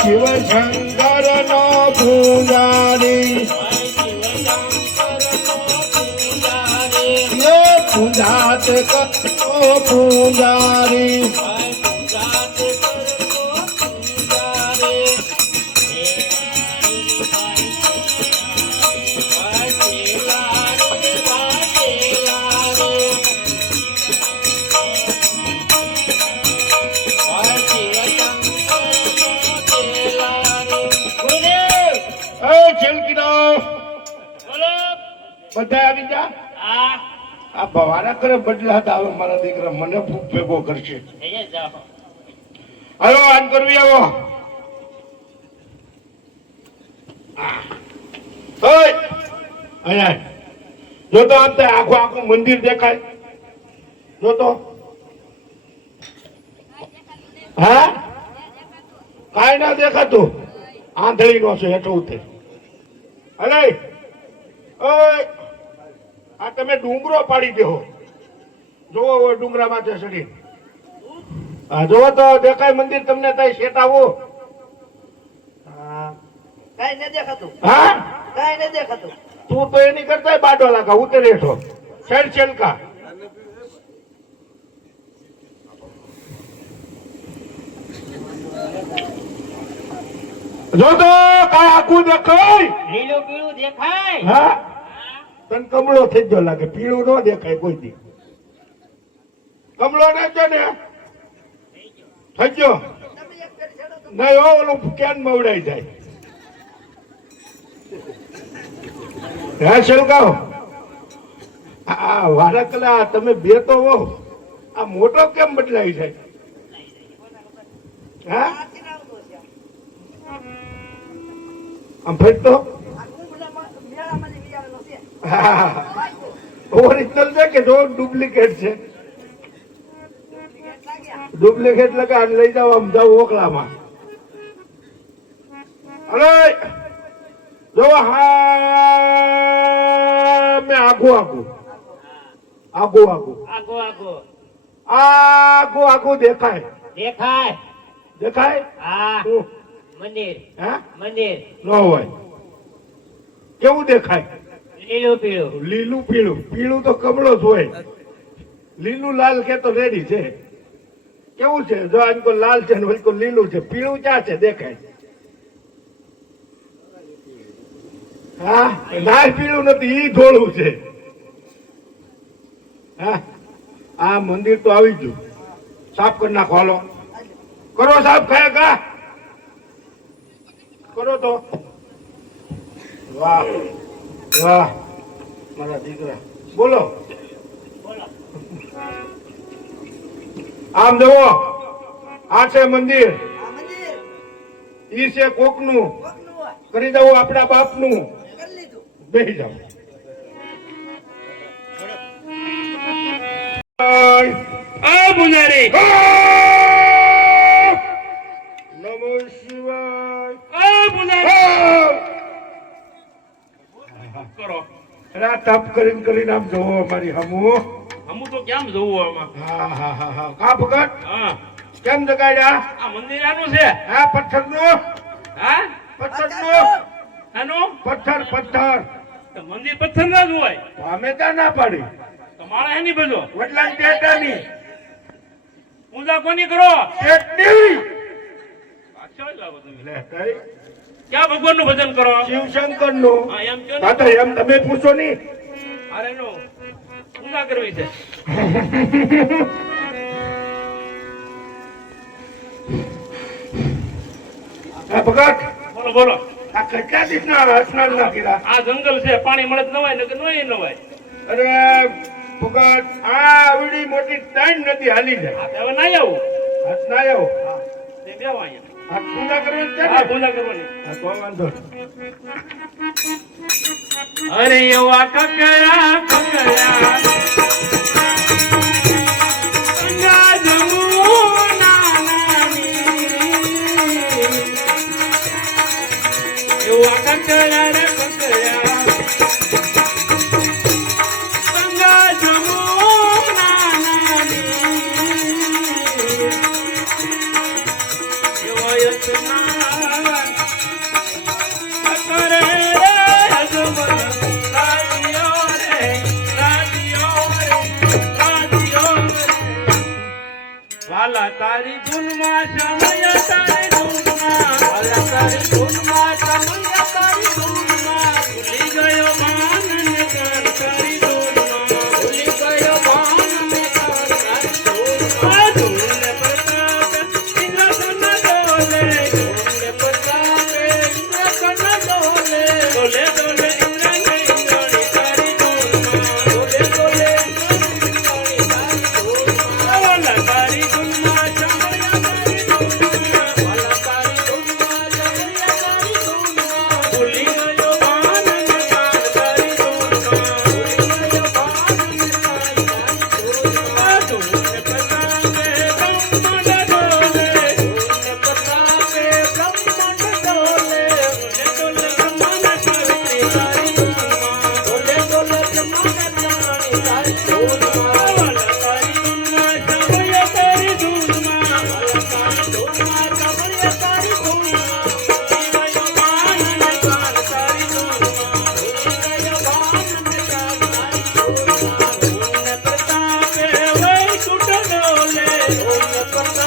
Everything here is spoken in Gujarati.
શિવ શંકર નો પૂજારી પૂજાત કરતો પૂજારી બધા આવી જા આ ભવાના કરે બદલાતા આવે મારા દીકરા મને ફૂક ભેગો કરશે હાલો આન કરવી આવો અહીંયા જો તો આમ આખું આખું મંદિર દેખાય જો તો હા કાંઈ ના દેખાતું આંધળી નો છે હેઠો ઉતરે અરે આ તમે ડુંગરો પાડી દેહો જોવો ડુંગરા માથે ચડી હા જોવો તો દેખાય મંદિર તમને કઈ શેટ આવો કઈ ન દેખાતું હા કઈ ન દેખાતું તું તો એની કરતા બાડો લાગા ઉતરે હેઠો શેર ચેલકા જો તો કાય આખું દેખાય લીલું પીળું દેખાય હા તન કમળો થઈ ગયો લાગે પીળું ન દેખાય કોઈ દી કમળો નાચો ને થઈ ગયો નહીં હો ઓલું કેન મવડાઈ જાય હા શેલગાવ આ વારકલા તમે બે તો હો આ મોટો કેમ બદલાઈ જાય હા આમ ફેરતો ઓરિજિનલ છે કે જો ડુપ્લિકેટ છે ડુપ્લિકેટ લગા લઈ જાવ આમ જાવ ઓકલામાં અરે જો હા મેં આગું આગું આગું આગું આગો આગો આગું આગું દેખાય દેખાય દેખાય હા મંદિર હા મંદિર ન હોય કેવું દેખાય લીલું પીળું લીલું પીળું પીળું તો કમળો જ હોય લીલું લાલ કે તો રેડી છે કેવું છે જો આજ કો લાલ છે ને કો લીલું છે પીળું ક્યાં છે દેખાય હા ના પીળું નથી ઈ ધોળું છે હા આ મંદિર તો આવી ગયું સાફ કરી નાખો હાલો કરો સાફ ખાય કા કરો તો વાહ વાહ મારા દીકરા બોલો આમ જુઓ આ છે મંદિર ઈ છે કોકનું કરી દઉં આપણા બાપનું બેસી જાઓ આ પુજારી નમો શિવાય આ પુજારી કરો અરે તપ કરીને આમ જોવો અમારી હમુ તો કેમ જોવું આમાં હા હા હા હા કા ભગત હા કેમ જગાડ્યા આ મંદિર આનું છે હા પથ્થરનું હા પથ્થરનું આનું પથ્થર પથ્થર તો મંદિર પથ્થર ના જ હોય અમે ત્યાં ના પાડી તમારા એની બધો વડલા ટેટાની પૂજા કોની કરો ટેટની પાછળ લાવો તમે લે કઈ ક્યાં ભગવાન નું ભજન કરો શિવશંકર નું હા એમ કયો હા તો એમ તમે પૂછો ની અરે નો પૂજા કરવી છે ભગત બોલો બોલો આ કેટલા દિવસના સ્નાન ના કર્યા આ જંગલ છે પાણી મળે તો નવાય નકર નવાય નવાય અરે ભગત આ આવડી મોટી ત્રણ નદી હાલી જાય આ તો હવે ના આવું હાથ ના આવો તે બેવા અહીંયા હાથ પૂજા કરવાની છે હા ને પૂજા કરવાની હા તો વાંધો નહીં. અરે એવા કકડા કકડા ગંગા જમુના નાની એવા કકડા રે કકડા ગંગા જમુના નાની વાલા તારી ધૂનમાં સમય તારી ધૂનમાં વાલા તારી ધૂનમાં સમય તારી ધૂનમાં ભૂલી ગયો માન ને કાન તારી ધૂનમાં ભૂલી ગયો માન ને કાન તારી ધૂનમાં ધૂને પ્રતાપે ઇન્દ્ર કન ડોલે ધૂને પ્રતાપે ઇન્દ્ર કન ડોલે ડોલે ડોલે ઇન્દ્ર ને ઇન્દ્રની તારી ધૂનમાં ડોલે ડોલે ઇન્દ્રની તારી ધૂનમાં વાલા તારી ધૂનમાં સમય તારી ધૂનમાં વાલા તારી ધૂનમાં સમય તારી ધૂનમાં ભૂલી ગયો માન ને કાન તારી ધૂનમાં ભૂલી ગયો માન ને કાન તારી ધૂનમાં ધૂને પ્રતાપે બ્રહ્માંડ ડોલે ધૂને પ્રતાપે બ્રહ્માંડ ડોલે ડોલે ડોલે બ્રહ્માંડ સાવિત્રી તારી ધૂનમાં ડોલે ડોલે બ્રહ્માંડ રાણી તારી ધૂનમાં વાલા તારી ધૂનમાં સમય તારી ધૂનમાં વાલા તારી ધૂનમાં સમય તારી ધૂનમાં ભૂલી ગયો માન ને કાન તારી ધૂનમાં ભૂલી ગયો માન ને કાન તારી ધૂનમાં ધૂને પ્રતાપે વૈકુંઠ ડોલે ધૂને પ્રતાપે